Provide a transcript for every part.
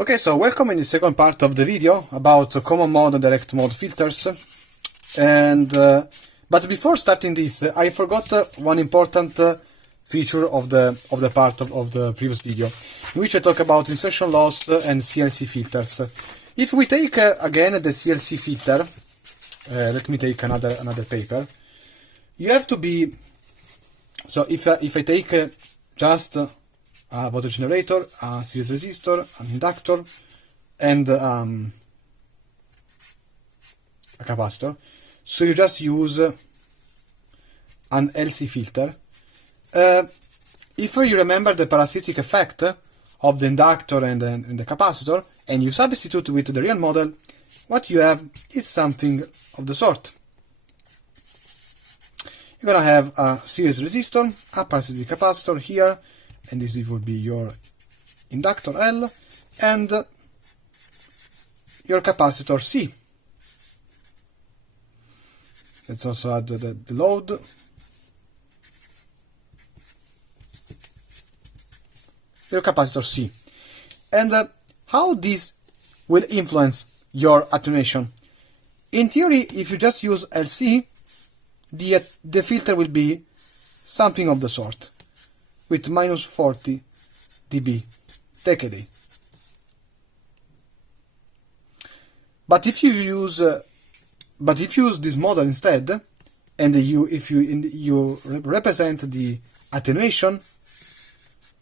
Okay, so welcome in the second part of the video about common mode and direct mode filters. But before starting this, I forgot one important feature of the part of the previous video, in which I talk about insertion loss and CLC filters. If we take again the CLC filter, let me take another paper. You have to be, so if I take just a voltage generator, a series resistor, an inductor, and a capacitor, so you just use an LC filter. If you remember the parasitic effect of the inductor and the capacitor, and you substitute with the real model, what you have is something of the sort. You're gonna have a series resistor, a parasitic capacitor here, and this will be your inductor L, and your capacitor C. Let's also add the load. Your capacitor C. And how this will influence your attenuation? In theory, if you just use LC, the filter will be something of the sort, with minus 40 dB decade. But if you use this model instead, and if you represent the attenuation,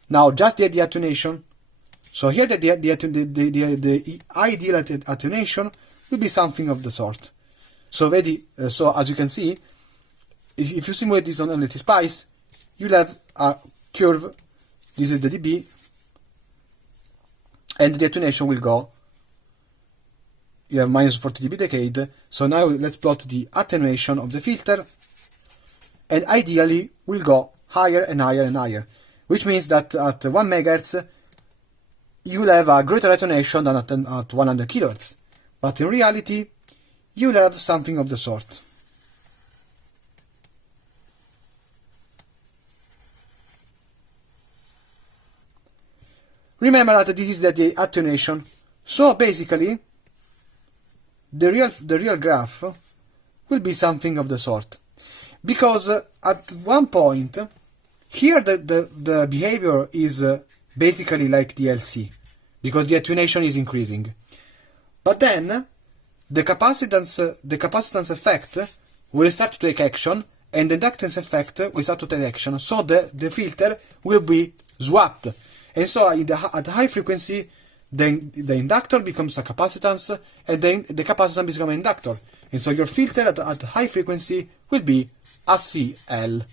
now just the attenuation. So here the ideal attenuation will be something of the sort. So so as you can see, if you simulate this on LT Spice, you'll have a curve. This is the dB, and the attenuation will go. You have minus 40 dB decade. So now let's plot the attenuation of the filter, and ideally will go higher and higher and higher, which means that at 1 MHz you will have a greater attenuation than at 100 kHz, but in reality you will have something of the sort. Remember that this is the attenuation, so basically the real graph will be something of the sort, because at one point here the behavior is basically like the LC, because the attenuation is increasing, but then the capacitance effect will start to take action, and the inductance effect will start to take action, so the filter will be swapped. And so at high frequency, the inductor becomes a capacitance, and then the capacitance becomes an inductor. And so your filter at high frequency will be a CL.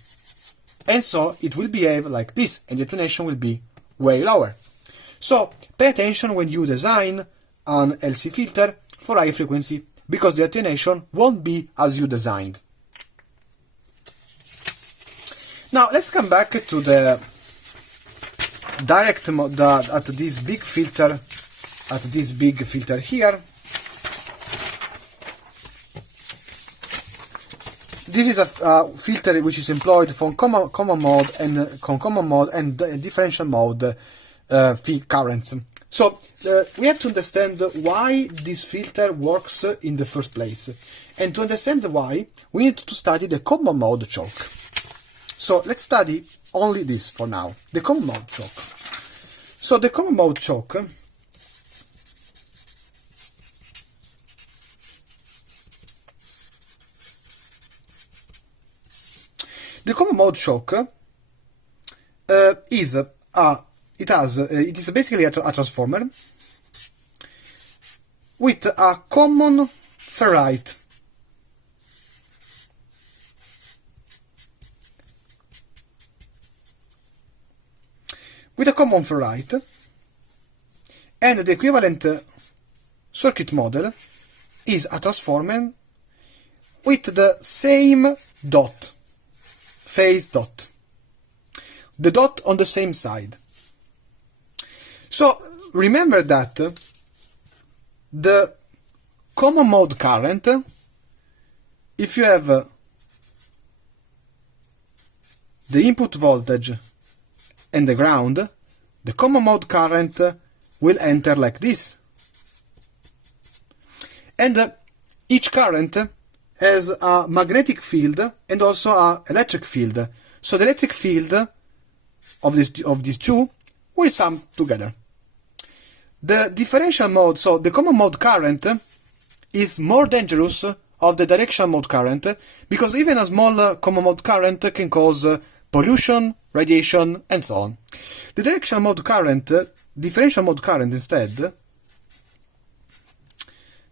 And so it will behave like this, and the attenuation will be way lower. So pay attention when you design an LC filter for high frequency, because the attenuation won't be as you designed. Now let's come back to the direct mode at this big filter here. This is a filter which is employed for common mode and differential mode currents. So we have to understand why this filter works in the first place, and to understand why we need to study the common mode choke. So let's study only this for now, the common mode choke. So the common mode choke it is basically a transformer with a common ferrite. And the equivalent circuit model is a transformer with the same phase dot, the dot on the same side. So remember that the common mode current, if you have the input voltage and the ground, the common mode current will enter like this. And each current has a magnetic field and also an electric field. So the electric field of these two will sum together. The differential mode, so the common mode current, is more dangerous of the directional mode current, because even a small common mode current can cause pollution, radiation, and so on. The directional mode current, differential mode current instead,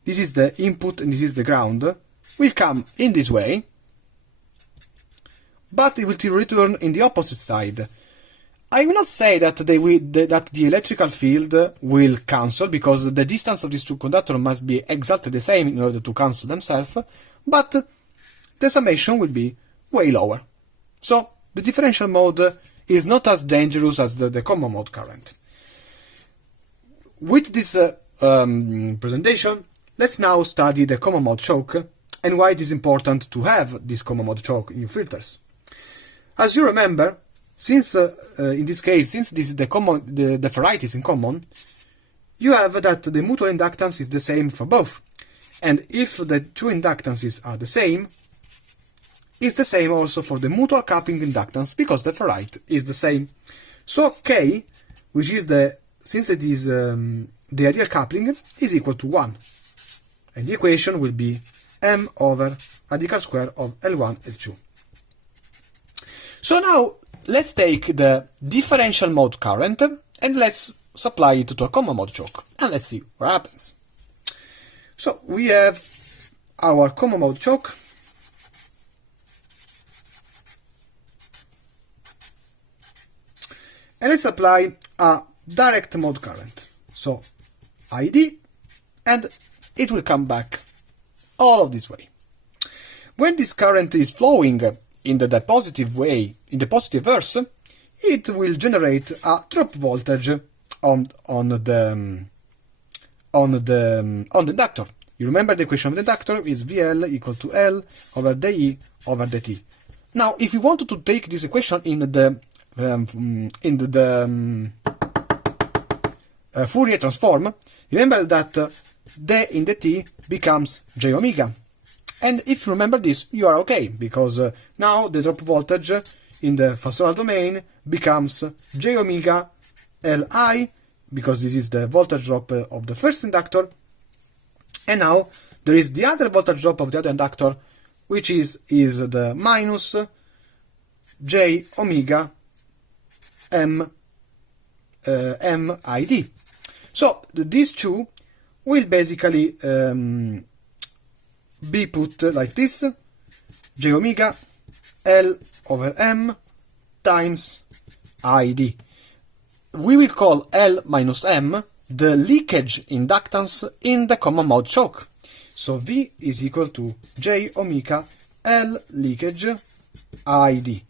this is the input and this is the ground, will come in this way, but it will return in the opposite side. I will not say that that the electrical field will cancel, because the distance of these two conductors must be exactly the same in order to cancel themselves, but the summation will be way lower. So the differential mode is not as dangerous as the common mode current. With this presentation, let's now study the common mode choke and why it is important to have this common mode choke in your filters. As you remember, since in this case, since this is the ferrite is in common, you have that the mutual inductance is the same for both. And if the two inductances are the same, it's the same also for the mutual coupling inductance, because the ferrite is the same. So K, which is since it is the ideal coupling, is equal to 1. And the equation will be m over radical square of L1, L2. So now, let's take the differential mode current and let's supply it to a common mode choke, and let's see what happens. So we have our common mode choke, and let's apply a direct mode current. So ID, and it will come back all of this way. When this current is flowing in the positive way, in the positive verse, it will generate a drop voltage on the inductor. You remember the equation of the inductor is VL equal to L over dE over dt. Now, if you wanted to take this equation in the Fourier transform, remember that d in dt becomes j omega. And if you remember this, you are okay, because now the drop voltage in the phasonal domain becomes j omega Li, because this is the voltage drop of the first inductor, and now there is the other voltage drop of the other inductor, which is the minus j omega mid. So these two will basically be put like this: j omega L over m times id. We will call L minus m the leakage inductance in the common mode choke. So V is equal to j omega L leakage id.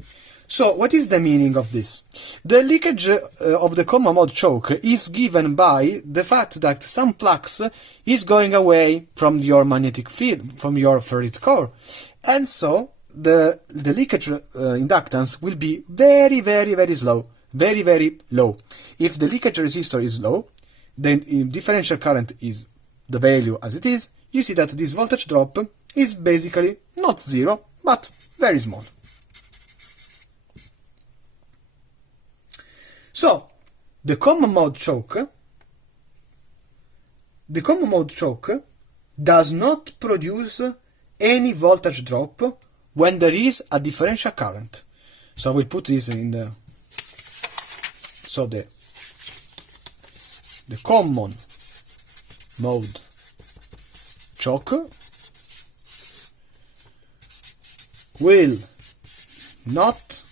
So what is the meaning of this? The leakage of the common mode choke is given by the fact that some flux is going away from your magnetic field, from your ferrite core. And so the leakage inductance will be very, very, very slow. Very, very low. If the leakage resistor is low, then if differential current is the value as it is, you see that this voltage drop is basically not zero, but very small. So, the common mode choke does not produce any voltage drop when there is a differential current. So I will put this in the... So the common mode choke will not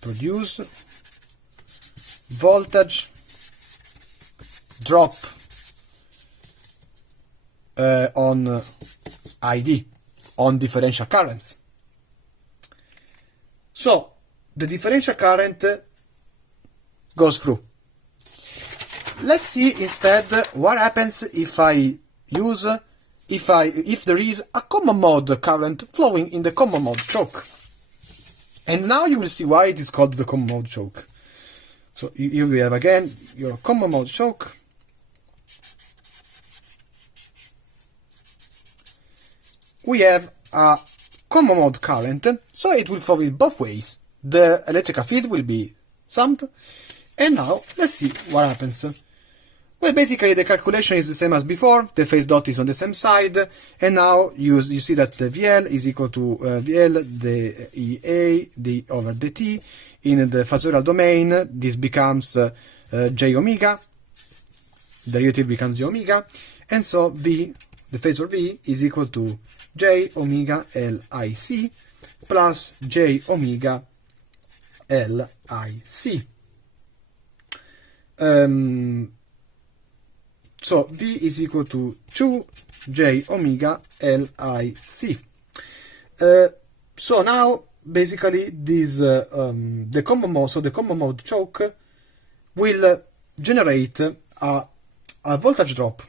produce voltage drop on ID, on differential currents. So the differential current goes through. Let's see instead what happens if there is a common mode current flowing in the common mode choke. And now you will see why it is called the common mode choke. So here we have again your common mode choke. We have a common mode current, so it will flow in both ways. The electrical field will be summed, and now let's see what happens. Well, basically the calculation is the same as before, the phase dot is on the same side, and now you see that the VL is equal to VL, the EA, d over dt. In the phasorial domain, this becomes j omega, the derivative becomes j omega, and so V, the phasor V, is equal to j omega LIC plus j omega LIC. So V is equal to 2j omega LIC. So now basically this the common mode choke will generate a voltage drop.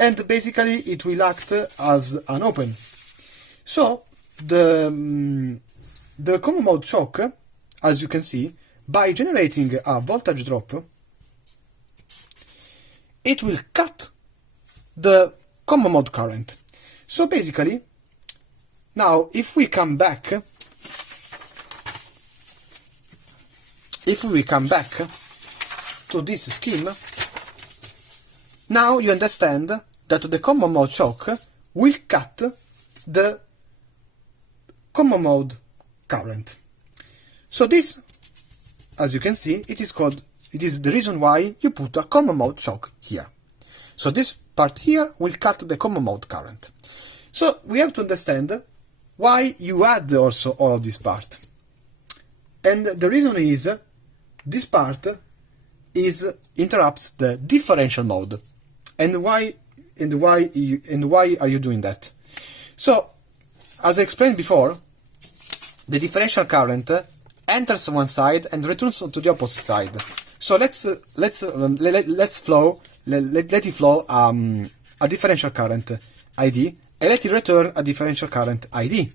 And basically it will act as an open. So the common mode choke, as you can see, by generating a voltage drop, it will cut the common mode current. So basically, now if we come back to this scheme, now you understand that the common mode choke will cut the common mode current. So this, as you can see, it is the reason why you put a common mode choke here. So this part here will cut the common mode current. So we have to understand why you add also all of this part. And the reason is this part interrupts the differential mode. And why are you doing that? So, as I explained before, the differential current enters one side and returns to the opposite side. So let it flow a differential current ID, and let it return a differential current ID.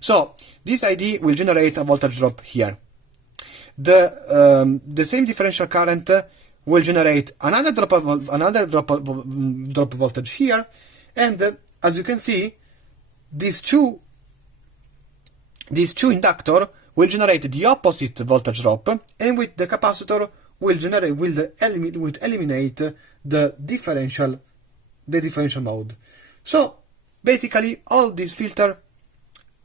So this ID will generate a voltage drop here. The same differential current will generate another drop voltage here, and as you can see, these two inductor will generate the opposite voltage drop, and with the capacitor will eliminate the differential mode. So basically all this filter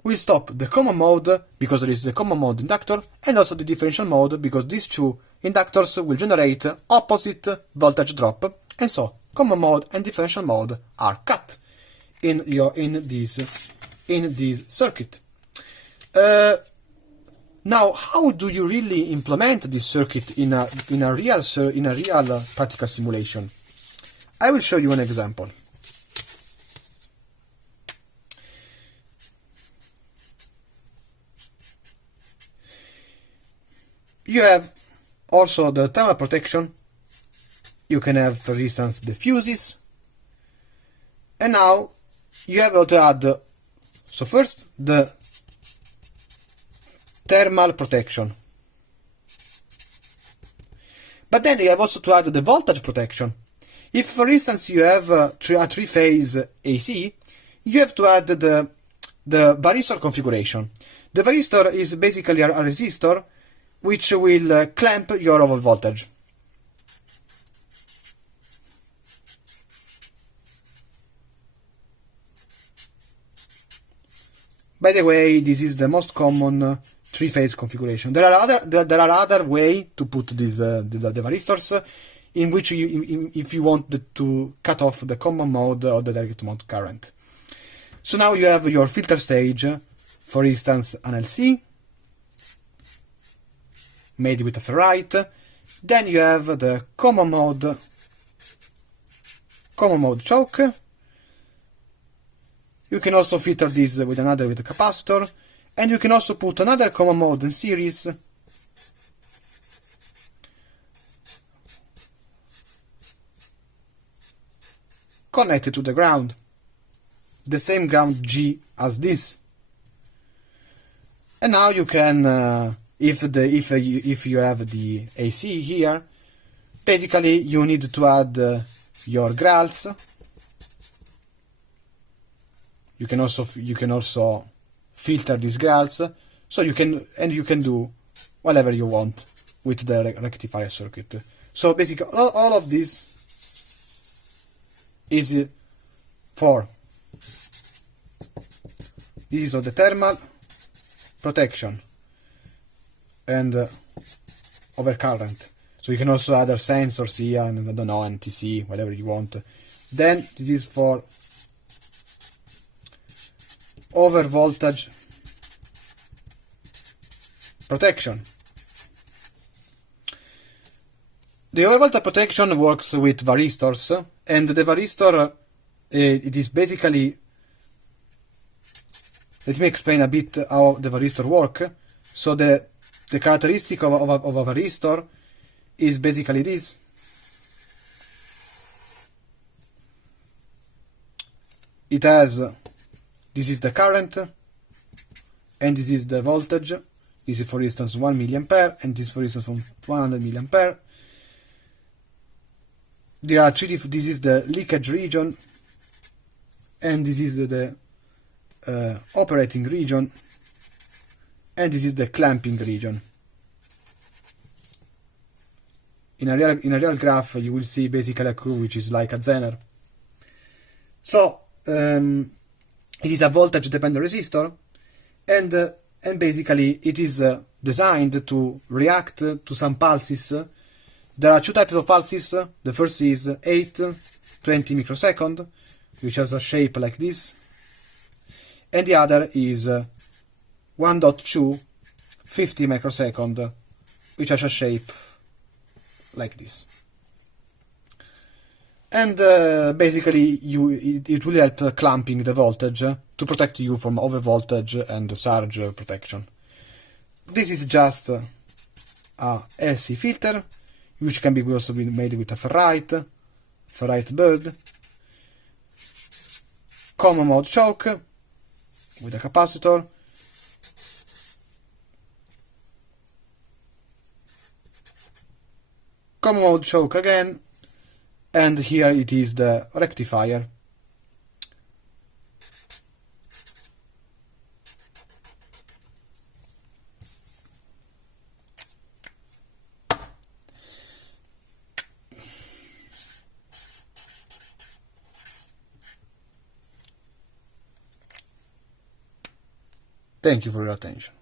will stop the common mode because there is the common mode inductor, and also the differential mode because these two inductors will generate opposite voltage drop, and so common mode and differential mode are cut in this circuit. Now, how do you really implement this circuit in a real practical simulation? I will show you an example. You have also the thermal protection. You can have, for instance, the fuses. And now you have to add, so first the thermal protection. But then you have also to add the voltage protection. If, for instance, you have a three-phase AC, you have to add the varistor configuration. The varistor is basically a resistor which will clamp your overall voltage. By the way, this is the most common three-phase configuration. There are other way to put this the varistors, in which if you want to cut off the common mode or the direct mode current. So now you have your filter stage, for instance, an LC made with a ferrite. Then you have the common mode choke. You can also filter this with a capacitor, and you can also put another common mode in series. Connected to the ground, the same ground G as this. And now you can if you have the AC here, basically you need to add your grals. You can also filter these grals, so you can do whatever you want with the rectifier circuit. So basically all of this is for this is of the thermal protection and overcurrent. So you can also add other sensors here, and I don't know, NTC, whatever you want. Then this is for over voltage protection. The over voltage protection works with varistors, and the varistor it is basically, let me explain a bit how the varistor work. So the characteristic of a varistor is basically this. It has, this is the current, and this is the voltage. This is for instance 1 milliampere, and this is for instance from 100 milliampere. There are three. This is the leakage region, and this is the operating region, and this is the clamping region. In a real graph, you will see basically a curve which is like a Zener. So it is a voltage dependent resistor, and basically it is designed to react to some pulses. There are two types of pulses. The first is 820 microsecond, which has a shape like this, and the other is 1.2 50 microsecond, which has a shape like this. And basically it will help clamping the voltage to protect you from overvoltage and surge protection. This is just a LC filter, which can be also made with a ferrite bird, common mode choke with a capacitor, common mode choke again, and here it is the rectifier. Thank you for your attention.